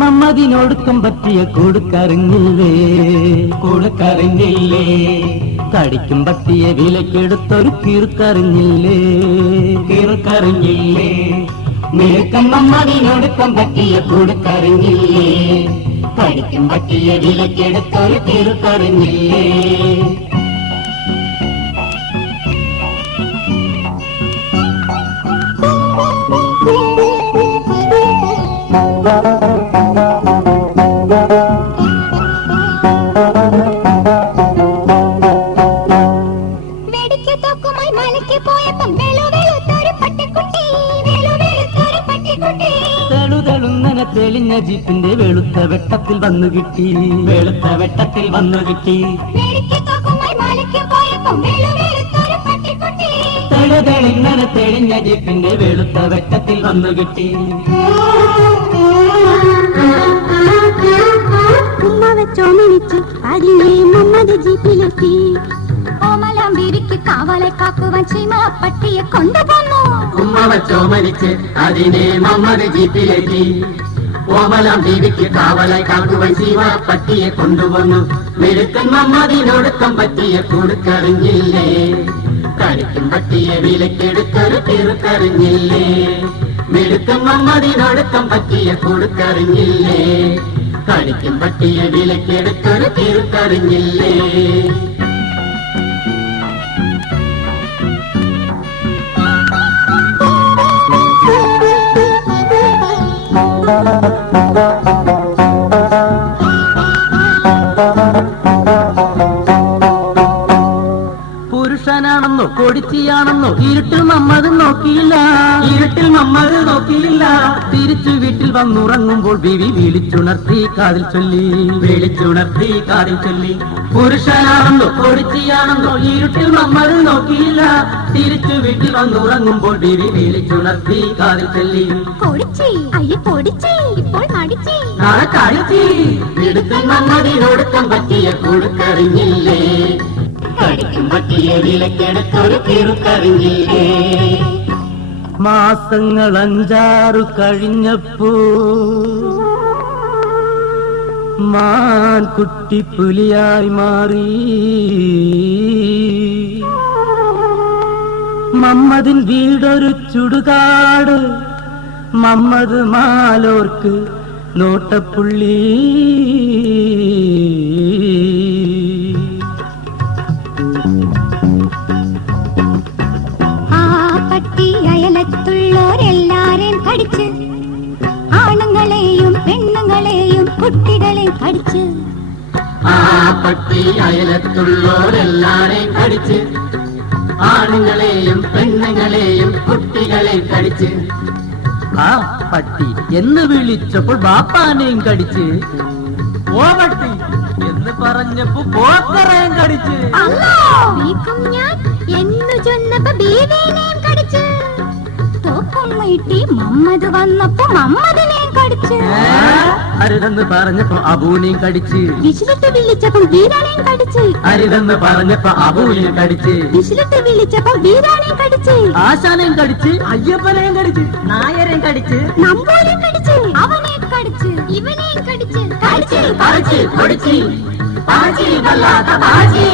മമ്മതിനൊടുക്കം പറ്റിയ കൊടുക്കറിഞ്ഞില്ലേ കൊടുക്കറിഞ്ഞില്ലേ കടിക്കും പറ്റിയ വിലക്കെടുത്തൊരു കീർക്കറിഞ്ഞില്ലേ കീർക്കറിഞ്ഞില്ലേ മിടുക്കൻ മമ്മതിനൊടുക്കം പറ്റിയ കൊടുക്കറിഞ്ഞില്ലേ കടിക്കും പറ്റിയ വിലക്കെടുത്തൊരു കീർക്കറിഞ്ഞില്ലേ തെളിഞ്ഞ ജീപ്പിന്റെ വെളുത്ത വെട്ടത്തിൽ വന്നു കിട്ടി വെളുത്ത വെട്ടത്തിൽ വന്നു കിട്ടി തെളിങ്ങനെ തെളിഞ്ഞ ജീപ്പിന്റെ വെളുത്ത വെട്ടത്തിൽ വന്നു കിട്ടി ഉമ്മ വെച്ചോമനിച്ച് അതിനെ മമ്മത് ജീപ്പിലെത്തി ഓമലാമ്പീരിക്ക് കാവലെ കാക്കുവാൻ ചീമപ്പട്ടിയെ കൊണ്ടുപോന്നു ഉമ്മ വെച്ചോമനിച്ച് അതിനെ മമ്മത് ജീപ്പിലെത്തി ഓമലാം ബീവിക്ക് കാവലായി കാക്കുവാൻ ചീമപ്പട്ടിയെ കൊണ്ടുപോന്നു മിടുക്കൻ മമ്മതിനൊടുക്കം പറ്റിയ കൊടുക്കറിഞ്ഞില്ലേ കടിക്കും പട്ടിയെ വിലക്കെടുത്തൊരു തീർക്കറിഞ്ഞില്ലേ മിടുക്കൻ മമ്മതിനൊടുക്കം പറ്റിയ കൊടുക്കറിഞ്ഞില്ലേ കടിക്കും പട്ടിയെ വിലക്കെടുത്തൊരു തീർക്കറിഞ്ഞില്ലേ പുരുഷനാണെന്നോ കൊടിച്ചിയാണെന്നോ ഇരുട്ടിൽ മമ്മത് നോക്കിയില്ല ഇരുട്ടിൽ മമ്മത് നോക്കിയില്ല തിരിച്ചു വീട്ടിൽ വന്നുറങ്ങുമ്പോൾ ബീവി വിളിച്ചുണർത്തി കാതിൽ ചൊല്ലി വിളിച്ചുണർത്തി കാതിൽ ചൊല്ലി പുരുഷനാണെന്നോ കൊടിച്ചിയാണെന്നോ ഇരുട്ടിൽ മമ്മത് നോക്കിയില്ല തിരിച്ചു വീട്ടിൽ വന്നുറങ്ങുമ്പോൾ ബീവി വിളിച്ചുണർത്തി കാതിൽ ചൊല്ലി നാളെ കാണിച്ചി മിടുക്കൻ മമ്മതിനൊടുക്കം പറ്റിയ കൊടുക്കറിഞ്ഞില്ലേ കടിക്കും പറ്റിയ വിലക്കെടുത്തൊരു തീർക്കറിഞ്ഞില്ലേ മാസങ്ങൾ 5-6 കഴിഞ്ഞപ്പോ മാൻ കുട്ടി പുലിയായി മാറി മമ്മദിൻ വീടൊരു ചുടുകാട് മമ്മദ് മാലോർക്ക് നോട്ടപ്പുള്ളി അയലത്തുള്ളോരെല്ലാരെയും കടിച്ച് ആണുങ്ങളെയും പെണ്ണുങ്ങളെയും കുട്ടികളെയും കടിച്ച് ആ പട്ടി അയലത്തുള്ളോരെല്ലാരെയും കടിച്ച് ആണുങ്ങളെയും പെണ്ണുങ്ങളെയും കുട്ടികളെയും കടിച്ച് ആ പട്ടി എന്ന് വിളിച്ചപ്പോൾ ബാപ്പാനെയും കടിച്ച് ഓ പട്ടി എന്ന് പറഞ്ഞപ്പോ പോക്കറേയും കടിച്ച് ഞാൻ എന്ന് ചൊന്നപ്പോ ബീവിനെയും കടിച്ച് തോക്കുമ്മീട്ടി മമ്മത് വന്നപ്പോ മമ്മദിനെയും കടിച്ച് അരുതെന്ന് പറഞ്ഞപ്പോ അബൂനെയും കടിച്ച് വിശിലിട്ട് വിളിച്ചപ്പോ വീരാനെയും കടിച്ച് അരുതെന്ന് പറഞ്ഞപ്പോ അബൂനെയും കടിച്ച് വിശിലിട്ട് വിളിച്ചപ്പോ വീരാനെയും കടിച്ച് ആശാനെയും കടിച്ച് അയ്യപ്പനെയും കടിച്ച് നായരെയും കടിച്ച് നമ്പൂരെയും കടിച്ച് അവനെയും കടിച്ച് ഇവനെയും കടിച്ച് കടിച്ച് പറിച്ച് പൊടിച്ച് പാചി വല്ലാത്ത പാചി